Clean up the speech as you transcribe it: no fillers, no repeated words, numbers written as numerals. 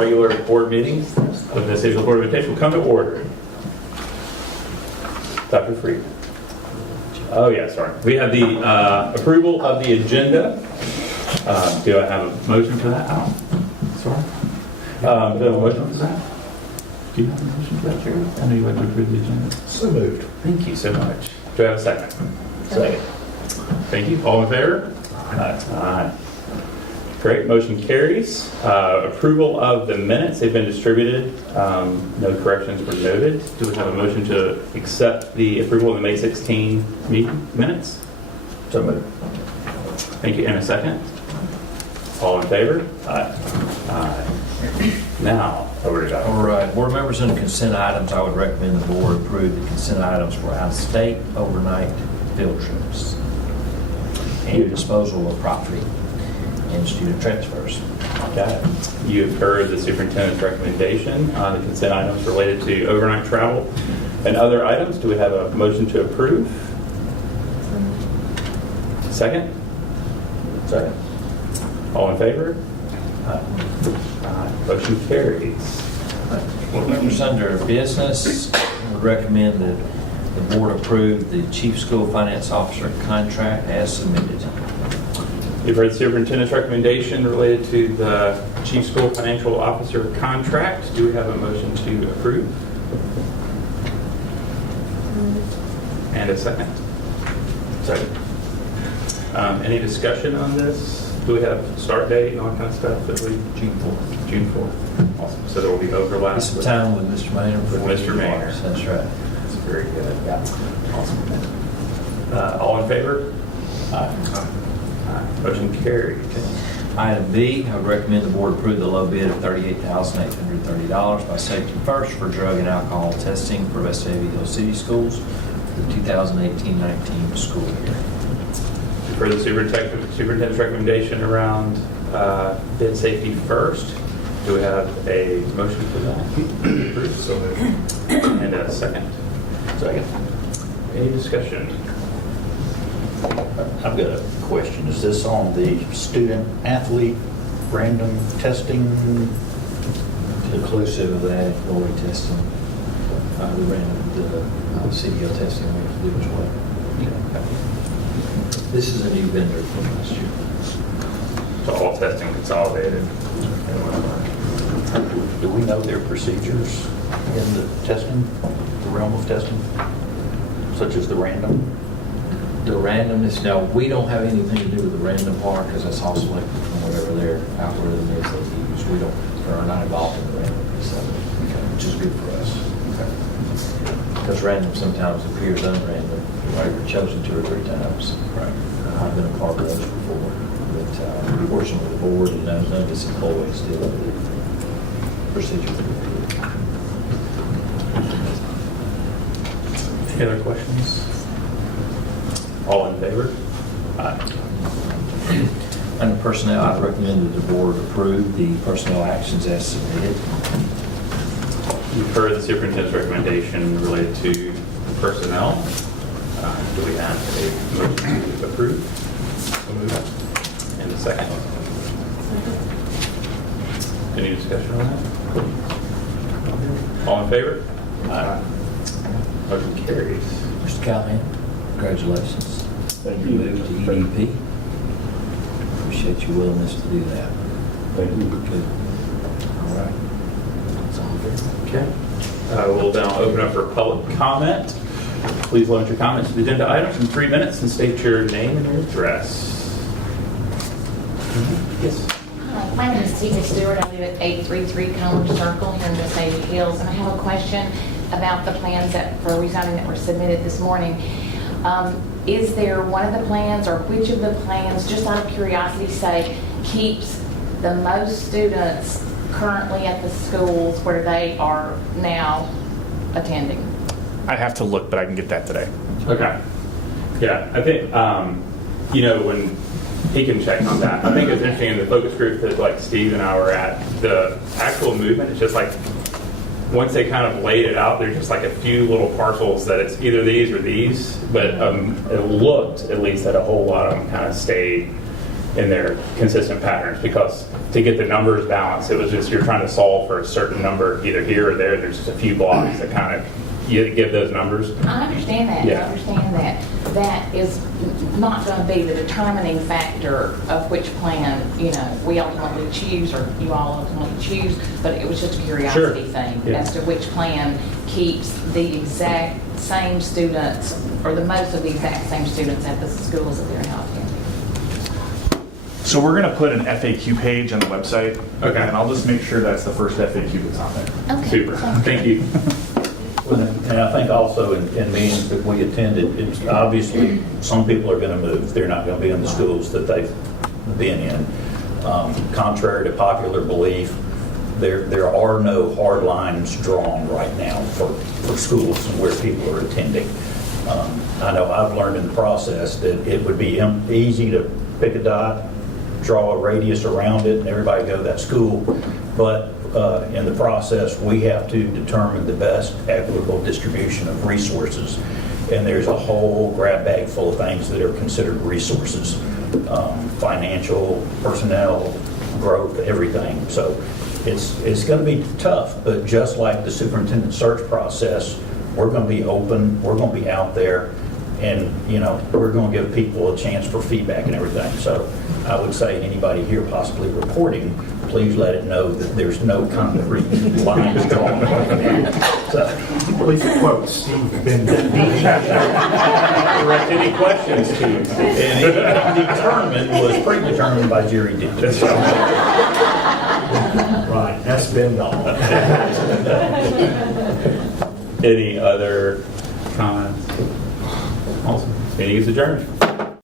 regular board meeting of the City Board of Education will come to order. Dr. Freed. Oh, yeah, sorry. We have the approval of the agenda. Do I have a motion for that? Al? Sorry. Do I have a motion for that? Do you have a motion for that, Jerry? I know you like to approve the agenda. So moved. Thank you so much. Do I have a second? Second. Thank you. All in favor? Aye. Great. Motion carries. Approval of the minutes. They've been distributed. No corrections were noted. Do we have a motion to accept the approval of the May 16 meeting minutes? So moved. Thank you. And a second? All in favor? Aye. Aye. Now, over to Doc. All right, board members and consent items, I would recommend the board approve the consent items for out-of-state overnight field trips and disposal of property and student transfers. Okay. You have heard the superintendent's recommendation on the consent items related to overnight travel and other items. Do we have a motion to approve? Second? Second. All in favor? Aye. Motion carries. Board members under business, I would recommend that the board approve the chief school finance officer contract as submitted. You've heard the superintendent's recommendation related to the chief school financial officer contract. Do we have a motion to approve? And a second? Second. Any discussion on this? Do we have start date and all that kind of stuff that we? June 4th. June 4th. Awesome. So there will be overlap. Some time with Mr. Maynard. With Mr. Maynard. That's right. That's very good. Yeah. Awesome. All in favor? Aye. Aye. Motion carries. Item B, I would recommend the board approve the low bid of $38,830 by Safety First for drug and alcohol testing for Vestavia Hill City Schools for the 2018-19 school year. For the superintendent's recommendation around bid safety first, do we have a motion for that? Approved. So moved. And a second? Second. Any discussion? I've got a question. Is this on the student athlete random testing? Inclusive of that employee testing, the CDL testing we have to do as well. This is a new vendor from last year. So all testing consolidated. Do we know their procedures in the testing, the realm of testing, such as the random? The randomness, no, we don't have anything to do with the random part because that's all selected from whatever their algorithm is they use. We are not involved in the randomness, so, which is good for us. Because random sometimes appears unrandom. We've chosen 2 or 3 times. Right. I've been a part of those before, but fortunately the board and none of its employees do the procedure. Any other questions? All in favor? Aye. Under personnel, I'd recommend that the board approve the personnel actions as submitted. You've heard the superintendent's recommendation related to personnel. Do we have a motion to approve? And a second? Any discussion on that? All in favor? Aye. Motion carries. Mr. Callahan, congratulations. Thank You moved to EDP. Appreciate your willingness to do that. Thank you. Good. All right. That's all good. Okay. We'll now open up for public comment. Please limit your comments to the agenda items in 3 minutes and state your name and your address. Yes. Hi, my name is Tina Stewart. I live at 833 Commerce Circle here in Vestavia Hills, and I have a question about the plans for rezoning that were submitted this morning. Is there one of the plans, or which of the plans, just out of curiosity's sake, keeps the most students currently at the schools where they are now attending? I have to look, but I can get that today. Okay. Yeah, I think, when he can check on that. I think it's interesting in the focus group that like Steve and I were at, the actual movement is just like, once they kind of laid it out, there's just like a few little parcels that it's either these or these, but it looked at least that a whole lot of them kind of stayed in their consistent patterns, because to get the numbers balanced, it was just you're trying to solve for a certain number either here or there. There's just a few blocks that kind of you give those numbers. I understand that. Yeah. I understand that. That is not going to be the determining factor of which plan, we ultimately choose or you all ultimately choose, but it was just a curiosity thing Yeah. as to which plan keeps the exact same students or the most of the exact same students at the schools that they're now attending. So we're going to put an FAQ page on the website. Okay. And I'll just make sure that's the first FAQ that's on there. Okay. Super. Thank you. And I think also in meetings that we attended, it's obviously some people are going to move. They're not going to be in the schools that they've been in. Contrary to popular belief, there are no hard lines drawn right now for schools and where people are attending. I know I've learned in the process that it would be easy to pick a dot, draw a radius around it, and everybody go to that school. But in the process, we have to determine the best equitable distribution of resources. And there's a whole grab bag full of things that are considered resources, financial, personnel, growth, everything. So it's going to be tough, but just like the superintendent search process, we're going to be open, we're going to be out there, and we're going to give people a chance for feedback and everything. So I would say anybody here possibly reporting, please let it know that there's no concrete lines drawn. So, Please quote Steve Bender. Direct any questions to you. and it determined was predetermined by Jerry Dickens. Right, that's Bender. Any other comments? Awesome. Meeting is adjourned.